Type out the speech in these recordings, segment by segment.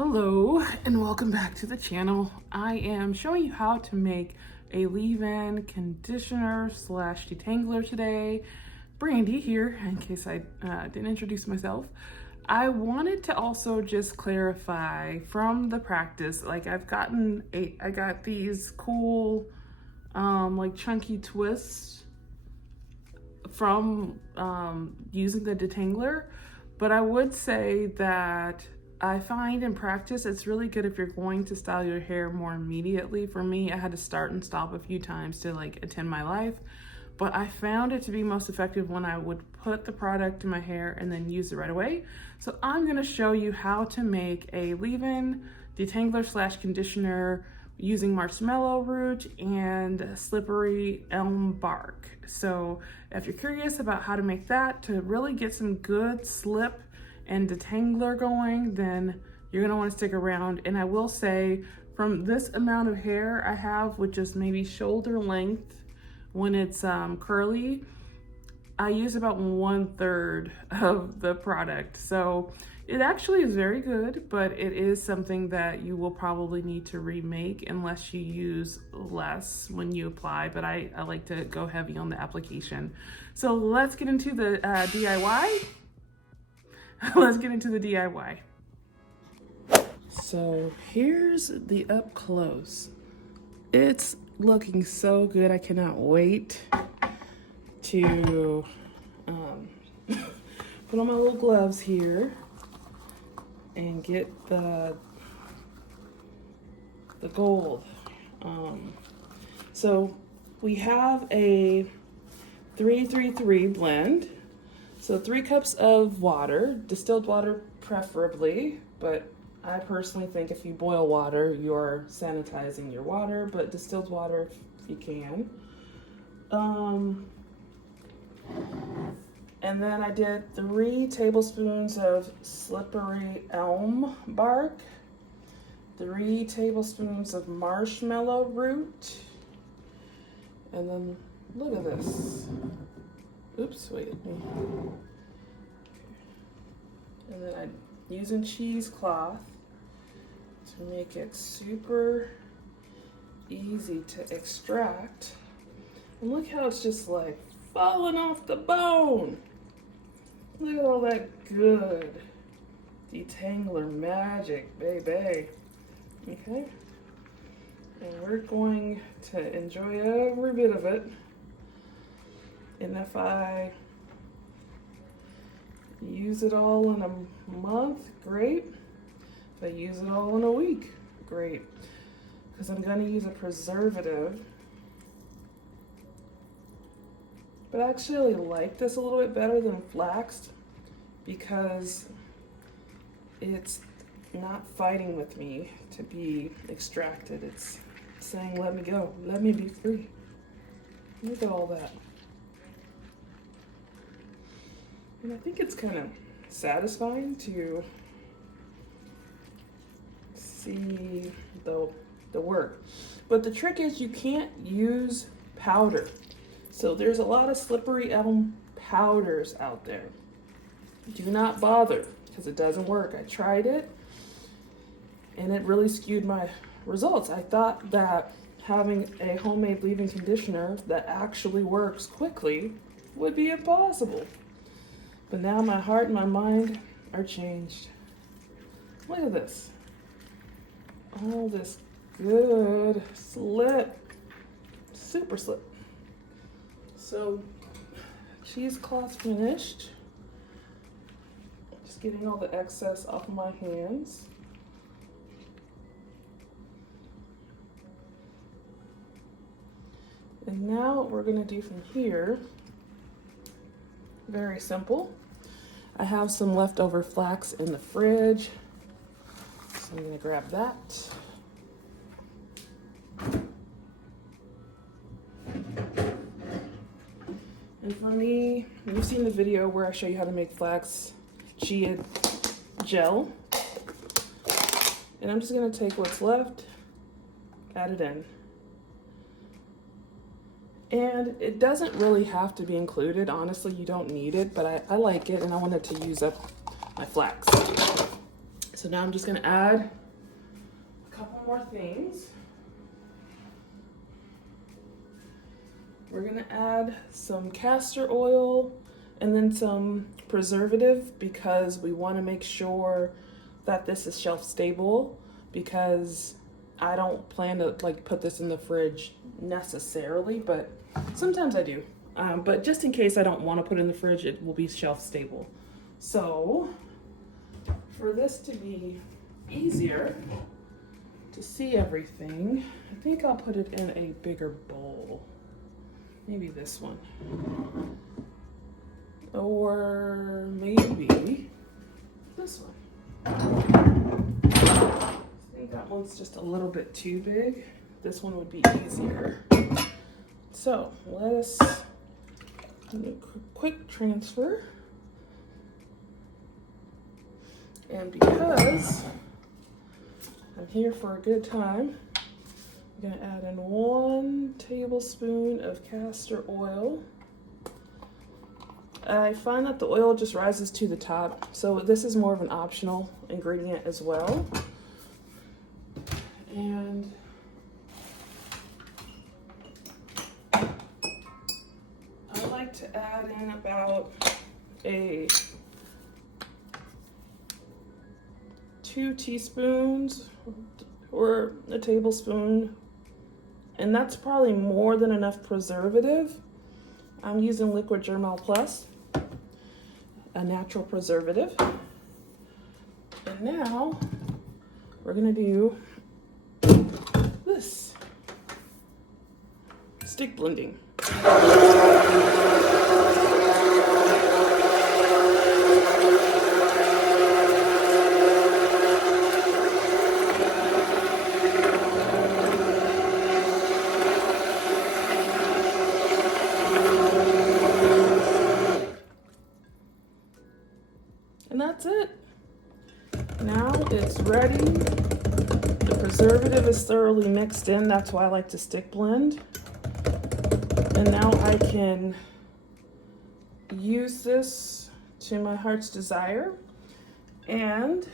Hello and welcome back to the channel. I am showing you how to make a leave-in conditioner slash detangler today. Brandy here, in case I didn't introduce myself. I wanted to also just clarify from the practice, like I got these cool like chunky twists from using the detangler, but I would say that I find in practice it's really good if you're going to style your hair more immediately. For me, I had to start and stop a few times to like attend my life, but I found it to be most effective when I would put the product in my hair and then use it right away. So I'm gonna show you how to make a leave-in detangler slash conditioner using marshmallow root and slippery elm bark. So if you're curious about how to make that to really get some good slip and detangler going, then you're gonna wanna stick around. And I will say, from this amount of hair I have, which is maybe shoulder length when it's curly, I use about 1/3 of the product. So it actually is very good, but it is something that you will probably need to remake unless you use less when you apply, but I like to go heavy on the application. So let's get into the DIY. Let's get into the DIY. So here's the up close. It's looking so good. I cannot wait to put on my little gloves here and get the gold. So we have a 3-3-3 blend. So 3 cups of water, distilled water preferably, but I personally think if you boil water, you're sanitizing your water, but distilled water if you can. And then I did 3 tablespoons of slippery elm bark, 3 tablespoons of marshmallow root, and then look at this. Oops, wait. And then I'm using cheesecloth to make it super easy to extract. And look how it's just like falling off the bone. Look at all that good detangler magic, baby. Okay? And we're going to enjoy every bit of it. And if I use it all in a month, great. If I use it all in a week, great. Because I'm going to use a preservative. But I actually like this a little bit better than Flax because it's not fighting with me to be extracted. It's saying, let me go, let me be free. Look at all that. And I think it's kind of satisfying to see the work. But the trick is you can't use powder. So there's a lot of slippery elm powders out there. Do not bother because it doesn't work. I tried it and it really skewed my results. I thought that having a homemade leave-in conditioner that actually works quickly would be impossible. But now my heart and my mind are changed. Look at this. All this good slip. Super slip. So, cheesecloth finished. Just getting all the excess off of my hands. And now what we're gonna do from here, very simple. I have some leftover flax in the fridge, so I'm gonna grab that. And for me, you've seen the video where I show you how to make flax chia gel. And I'm just gonna take what's left, add it in. And it doesn't really have to be included. Honestly, you don't need it, but I like it and I wanted to use up my flax. So now I'm just gonna add a couple more things. We're gonna add some castor oil and then some preservative because we wanna make sure that this is shelf stable, because I don't plan to like put this in the fridge necessarily, but sometimes I do. But just in case I don't wanna put it in the fridge, it will be shelf stable. So for this to be easier to see everything, I think I'll put it in a bigger bowl. Maybe this one. Or maybe this one. I think that one's just a little bit too big. This one would be easier. So let us do a quick transfer. And because I'm here for a good time, I'm gonna add in 1 tablespoon of castor oil. I find that the oil just rises to the top, so this is more of an optional ingredient as well. And I like to add in about a 2 teaspoons or a tablespoon, and that's probably more than enough preservative. I'm using Liquid Germall Plus, a natural preservative. And now we're gonna do this, stick blending. And that's it. Now it's ready. The preservative is thoroughly mixed in. That's why I like to stick blend. And now I can use this to my heart's desire. And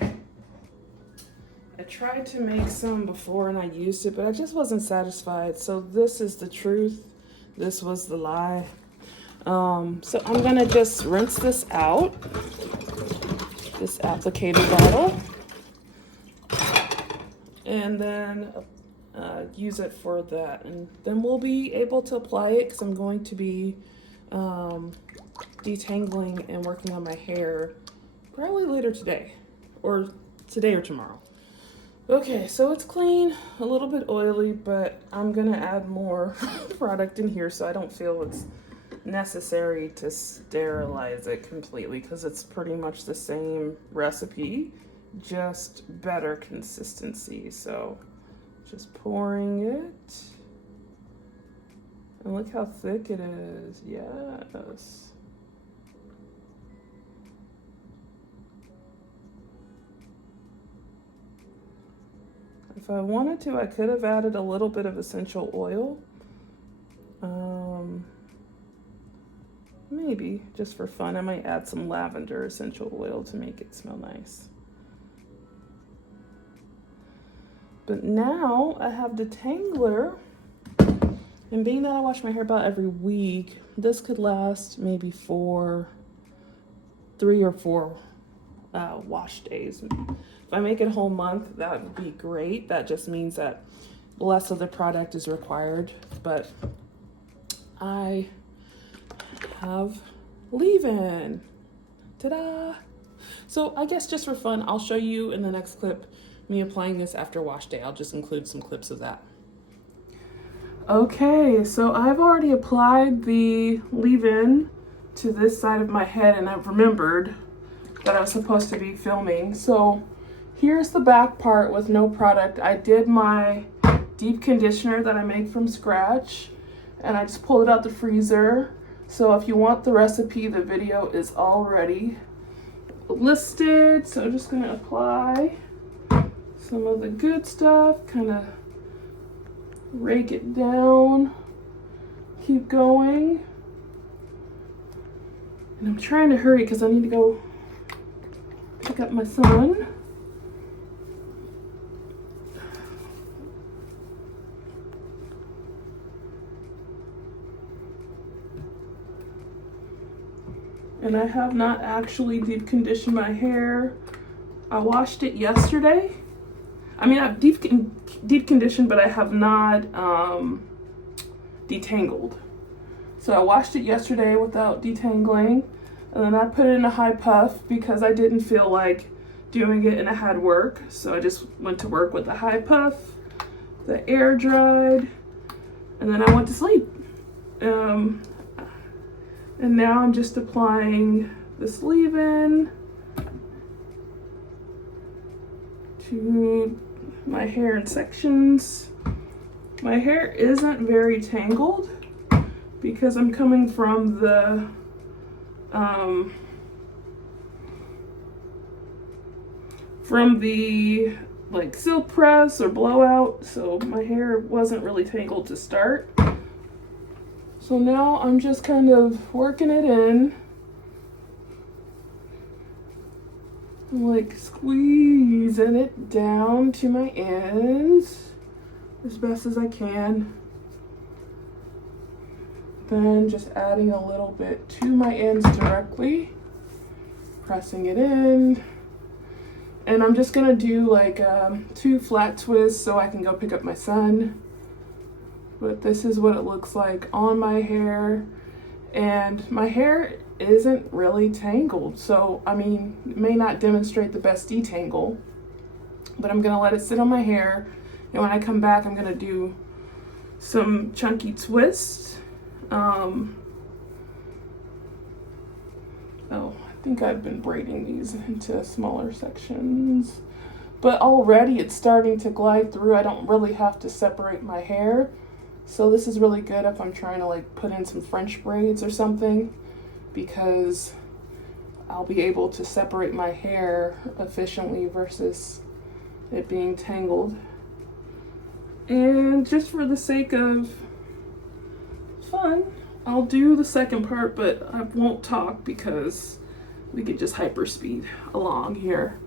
I tried to make some before and I used it, but I just wasn't satisfied. So this is the truth. This was the lie. So I'm gonna just rinse this out, this applicator bottle, and then use it for that. And then we'll be able to apply it because I'm going to be detangling and working on my hair probably later today or tomorrow. Okay, so it's clean, a little bit oily, but I'm gonna add more product in here so I don't feel it's necessary to sterilize it completely, because it's pretty much the same recipe, just better consistency. So just pouring it, and look how thick it is. Yes. If I wanted to, I could have added a little bit of essential oil. Maybe, just for fun, I might add some lavender essential oil to make it smell nice. But now I have Detangler, and being that I wash my hair about every week, this could last maybe 3 or 4 wash days. If I make it a whole month, that would be great. That just means that less of the product is required, but I have leave-in. Ta-da! So I guess just for fun, I'll show you in the next clip me applying this after wash day. I'll just include some clips of that. Okay, so I've already applied the leave-in to this side of my head, and I've remembered that I was supposed to be filming. So here's the back part with no product. I did my deep conditioner that I make from scratch, and I just pulled it out the freezer. So if you want the recipe, the video is already listed. So I'm just gonna apply some of the good stuff, kind of rake it down, keep going. And I'm trying to hurry because I need to go pick up my son. And I have not actually deep conditioned my hair. I washed it yesterday. I mean, I've deep conditioned, but I have not detangled. So I washed it yesterday without detangling, and then I put it in a high puff because I didn't feel like doing it and I had work. So I just went to work with the high puff, the air dried, and then I went to sleep. And now I'm just applying this leave-in to my hair in sections. My hair isn't very tangled because I'm coming from the like silk press or blowout, so my hair wasn't really tangled to start. So now I'm just kind of working it in, like squeezing it down to my ends as best as I can. Then just adding a little bit to my ends directly, pressing it in. And I'm just gonna do like 2 flat twists so I can go pick up my son. But this is what it looks like on my hair. And my hair isn't really tangled. So, I mean, it may not demonstrate the best detangle, but I'm gonna let it sit on my hair. And when I come back, I'm gonna do some chunky twists. I think I've been braiding these into smaller sections, but already it's starting to glide through. I don't really have to separate my hair. So this is really good if I'm trying to like put in some French braids or something, because I'll be able to separate my hair efficiently versus it being tangled. And just for the sake of fun, I'll do the second part, but I won't talk because we could just hyperspeed along here.